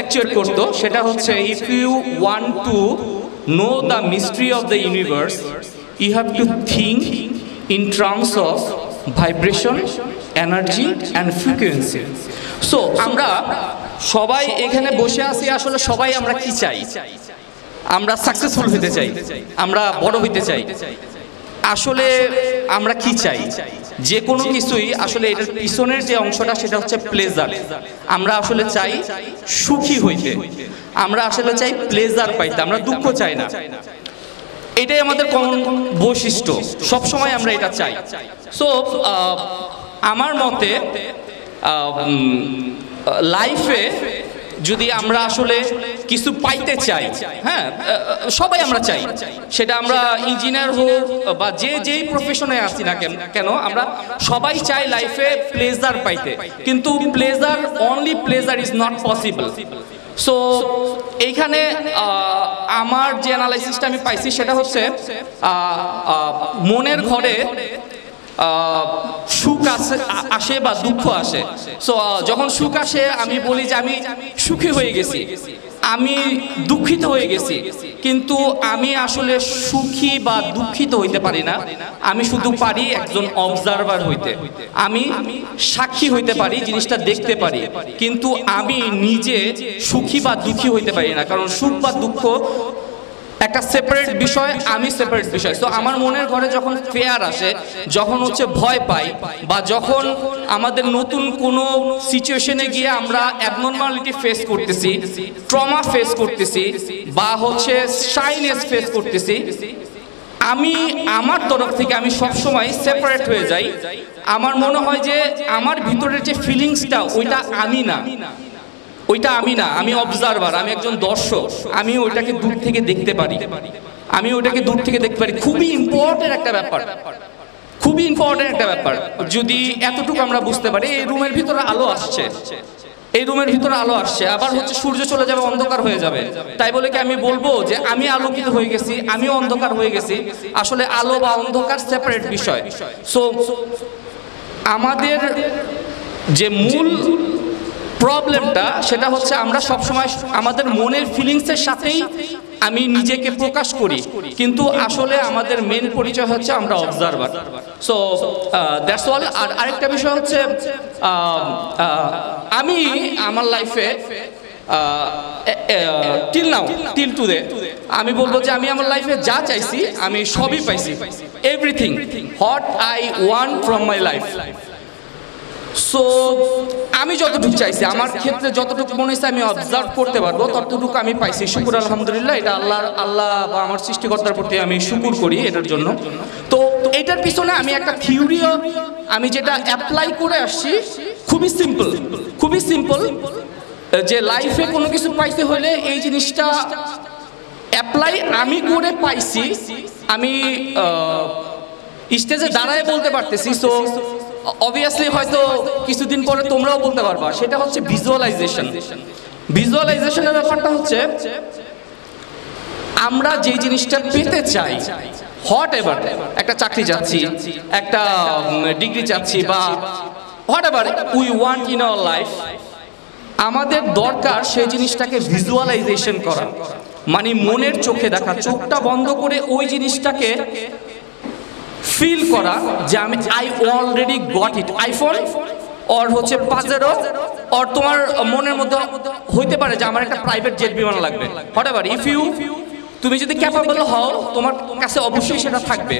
Lecture করতো, সেটা হচ্ছে if you want to know the mystery of the universe you have to think in terms of vibration, energy and frequency. So আমরা সবাই এখানে বসে আছি, আসলে সবাই আমরা কি চাই? আমরা সাকসেসফুল হতে চাই, আমরা বড় হইতে চাই। আসলে আমরা কি চাই? যে কোনো কিছুই আসলে এটার পিছনের যে অংশটা সেটা হচ্ছে প্লেজার। আমরা আসলে চাই সুখী হইতে, আমরা আসলে চাই প্লেজার পাইতে, আমরা দুঃখ চাই না। এটাই আমাদের কমন বৈশিষ্ট্য, সবসময় আমরা এটা চাই। সো আমার মতে লাইফে যদি আমরা আসলে কিছু পাইতে চাই, হ্যাঁ সবাই আমরা চাই, সেটা আমরা ইঞ্জিনিয়ার হোক বা যেই প্রফেশনে আছি না কেন আমরা সবাই চাই লাইফে প্লেজার পাইতে, কিন্তু pleasure, only pleasure is not possible. So এইখানে আমার যে অ্যানালাইসিসটা আমি পাইছি সেটা হচ্ছে মনের ঘরে সুখ আসে বা দুঃখ আসে। সো যখন সুখ আসে আমি বলি যে আমি সুখী হয়ে গেছি, আমি দুঃখিত হয়ে গেছি, কিন্তু আমি আসলে সুখী বা দুঃখিত হইতে পারি না। আমি শুধু পারি একজন অবজারভার হইতে, আমি সাক্ষী হইতে পারি, জিনিসটা দেখতে পারি, কিন্তু আমি নিজে সুখী বা দুঃখী হইতে পারি না, কারণ সুখ বা দুঃখ একটা সেপারেট বিষয়, আমি সেপারেট বিষয়। তো আমার মনের ঘরে যখন ফেয়ার আসে, যখন হচ্ছে ভয় পাই, বা যখন আমাদের নতুন কোনো সিচুয়েশনে গিয়ে আমরা অ্যাবনর্মালিটি ফেস করতেছি, ট্রমা ফেস করতেছি, বা হচ্ছে শাইনেস ফেস করতেছি, আমি আমার তরফ থেকে আমি সবসময় সেপারেট হয়ে যাই। আমার মনে হয় যে আমার ভিতরের যে ফিলিংসটা ওইটা আমি না, ওইটা আমি না, আমি অবজারভার, আমি একজন দর্শক, আমি ওইটাকে দূর থেকে দেখতে পারি, আমি ওইটাকে দূর থেকে দেখতে পারি। খুবই ইম্পর্টেন্ট একটা ব্যাপার, খুবই ইম্পর্টেন্ট একটা ব্যাপার। যদি এতটুকু আমরা বুঝতে পারি, এই রুমের ভিতরে আলো আসছে, এই রুমের ভিতরে আলো আসছে, আবার হচ্ছে সূর্য চলে যাবে, অন্ধকার হয়ে যাবে, তাই বলে কি আমি বলবো যে আমি আলোকিত হয়ে গেছি, আমি অন্ধকার হয়ে গেছি? আসলে আলো বা অন্ধকার সেপারেট বিষয়। সো আমাদের যে মূল প্রবলেমটা সেটা হচ্ছে আমরা সবসময় আমাদের মনের ফিলিংসের সাথেই আমি নিজেকে প্রকাশ করি, কিন্তু আসলে আমাদের মেন পরিচয় হচ্ছে আমরা অবজারভার। So that's all. আর আরেকটা বিষয় হচ্ছে আমি আমার লাইফে টিল টুডে আমি বলবো যে আমি আমার লাইফে যা চাইছি আমি সবই পাইছি, everything what I want from my life. So আমি যতটুকু চাইছি, আমার ক্ষেত্রে যতটুকু মনে হয়েছে আমি অবজার্ভ করতে পারবো, ততটুকু আমি পাইছি। শুকুর আলহামদুলিল্লাহ, এটা আল্লাহ বা আমার সৃষ্টিকর্তার প্রতি আমি শুকুর করি এটার জন্য। তো এটার পিছনে আমি একটা থিওরিও আমি যেটা অ্যাপ্লাই করে আসছি, খুবই সিম্পল, খুবই সিম্পল, যে লাইফে কোনো কিছু পাইতে হলে এই জিনিসটা অ্যাপ্লাই আমি করে পাইছি, আমি স্টেজে দাঁড়ায় বলতে পারতেছি। সো অবভিয়াসলি হয়তো কিছুদিন পরে তোমরাও বলতে পারবা, সেটা হচ্ছে ভিজুয়ালাইজেশন। ভিজুয়ালাইজেশনের ব্যাপারটা হচ্ছে আমরা যে জিনিসটা পেতে চাই, হোয়াট এভার, একটা চাকরি চাচ্ছি, একটা ডিগ্রি চাচ্ছি, বা what ever we want in our life, আমাদের দরকার সেই জিনিসটাকে ভিজুয়ালাইজেশন করা, মানে মনের চোখে দেখা, চোখটা বন্ধ করে ওই জিনিসটাকে ফিল করা যে আমি I already got it. IPhone or হচ্ছে পাজেরো, অর তোমার মনের মধ্যে হইতে পারে যে আমার একটা প্রাইভেট জেট বিমান লাগবে, হোয়াটএভার। ইফ ইউ, তুমি যদি ক্যাপাবল হও, তোমার কাছে অবশ্যই সেটা থাকবে।